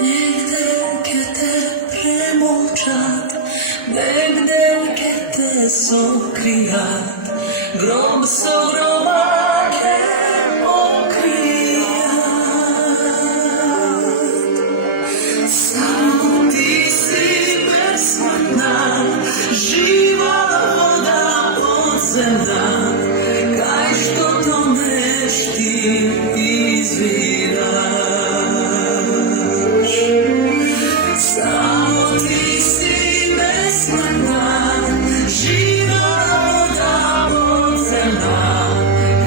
Nigdy, kiedy przemilczat, nigdy, kiedy są kryjat, grob są gromadkę pokryjat. Samo ty si bezsmrtna, živa voda podzemna, kaj što toneš ti izviraš. Samo ti si besmrtna, živa voda podzemna,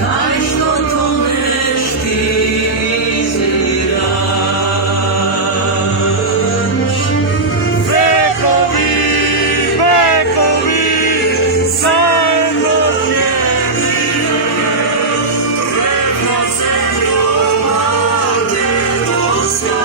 kaj što toneš ti izviraš. Vekovi, zajedno živimo, Preko zemlju vlade do sna.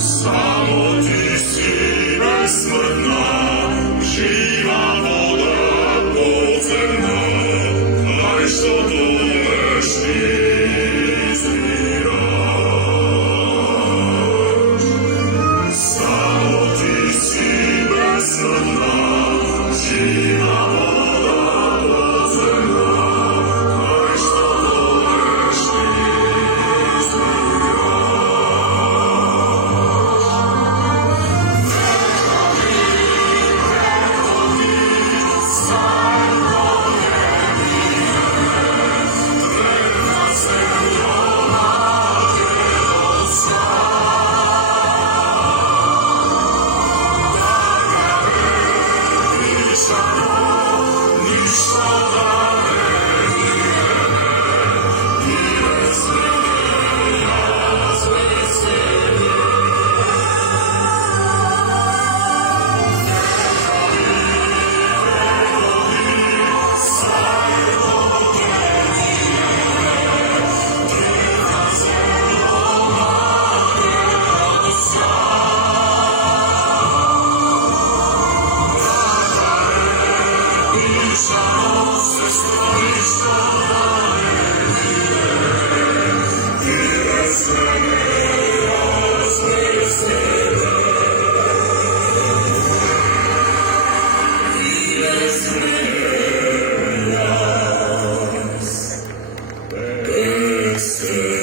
samo ti si besmrtna, živa voda podzemna, aj što toneš ti izviraš. Samo ti si besmrtna, živa voda podzemna, aj što toneš ti izviraš. Yes.